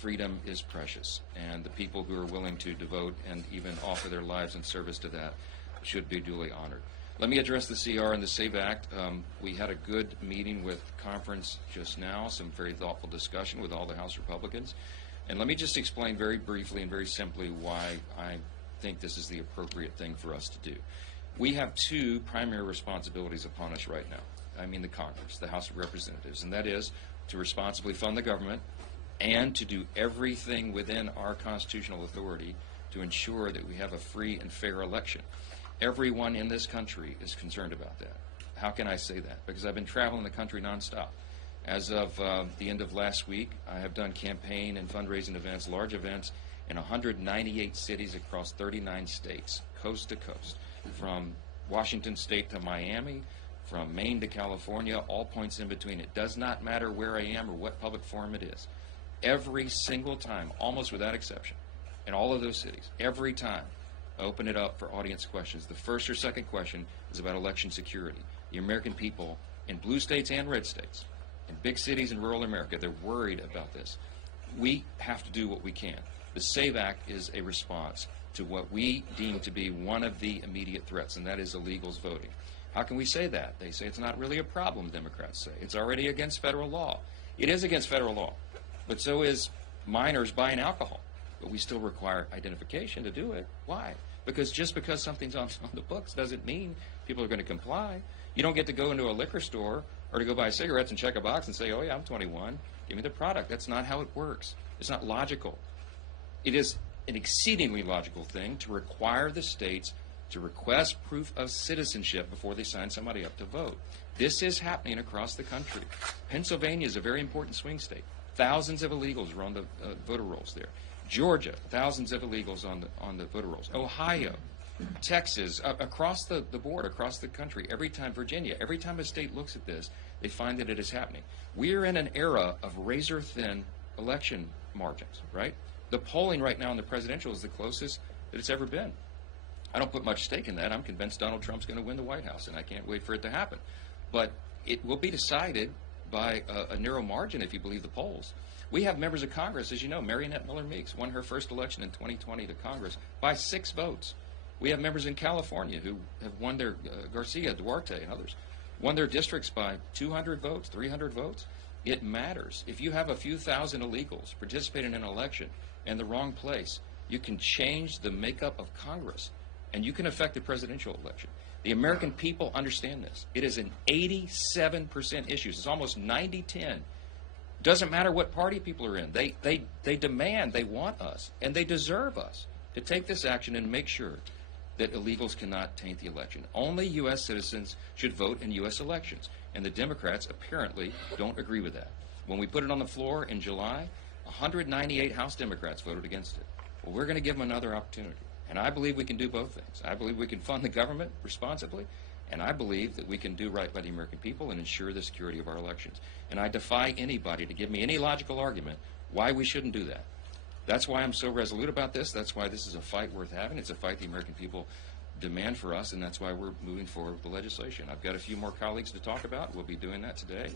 freedom is precious, and the people who are willing to devote and even offer their lives in service to that should be duly honored. Let me address the CR and the SAVE Act. We had a good meeting with conference just now, some very thoughtful discussion with all the House Republicans. And let me just explain very briefly and very simply why I think this is the appropriate thing for us to do. We have two primary responsibilities upon us right now. I mean the Congress, the House of Representatives, and that is to responsibly fund the government and to do everything within our constitutional authority to ensure that we have a free and fair election. Everyone in this country is concerned about that. How can I say that? Because I've been traveling the country nonstop. As of the end of last week, I have done campaign and fundraising events, large events, in 198 cities across 39 states, coast to coast, from Washington State to Miami, from Maine to California, all points in between. It does not matter where I am or what public forum it is. Every single time, almost without exception, in all of those cities, every time, I open it up for audience questions. The first or second question is about election security. The American people in blue states and red states, in big cities and rural America, they're worried about this. We have to do what we can. The SAVE Act is a response to what we deem to be one of the immediate threats, and that is illegals voting. How can we say that? They say it's not really a problem, Democrats say. It's already against federal law. It is against federal law, but so is minors buying alcohol. But we still require identification to do it. Why? Because just because something's on the books doesn't mean people are going to comply. You don't get to go into a liquor store or to go buy cigarettes and check a box and say, oh yeah, I'm 21, give me the product. That's not how it works. It's not logical. It is an exceedingly logical thing to require the states to request proof of citizenship before they sign somebody up to vote. This is happening across the country. Pennsylvania is a very important swing state. Thousands of illegals are on the voter rolls there. Georgia, thousands of illegals on the voter rolls. Ohio, Texas, across the board, across the country, every time, Virginia, every time a state looks at this, they find that it is happening. We are in an era of razor-thin election margins, right? The polling right now in the presidential is the closest that it's ever been. I don't put much stake in that. I'm convinced Donald Trump's going to win the White House, and I can't wait for it to happen. But it will be decided by a narrow margin if you believe the polls. We have members of Congress, as you know, Mariannette Miller-Meeks won her first election in 2020 to Congress by 6 votes. We have members in California who have won their, Garcia, Duarte, and others, won their districts by 200 votes, 300 votes. It matters. If you have a few thousand illegals participating in an election in the wrong place, you can change the makeup of Congress, and you can affect the presidential election. The American people understand this. It is an 87% issue. It's almost 90-10. Doesn't matter what party people are in. They demand, they want us, and they deserve us to take this action and make sure that illegals cannot taint the election. Only U.S. citizens should vote in U.S. elections, and the Democrats apparently don't agree with that. When we put it on the floor in July, 198 House Democrats voted against it. Well, we're going to give them another opportunity, and I believe we can do both things. I believe we can fund the government responsibly, and I believe that we can do right by the American people and ensure the security of our elections. And I defy anybody to give me any logical argument why we shouldn't do that. That's why I'm so resolute about this. That's why this is a fight worth having. It's a fight the American people demand for us, and that's why we're moving forward with the legislation. I've got a few more colleagues to talk about. We'll be doing that today.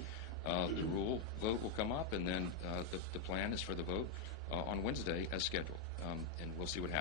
The rule vote will come up, and then the plan is for the vote on Wednesday as scheduled, and we'll see what happens.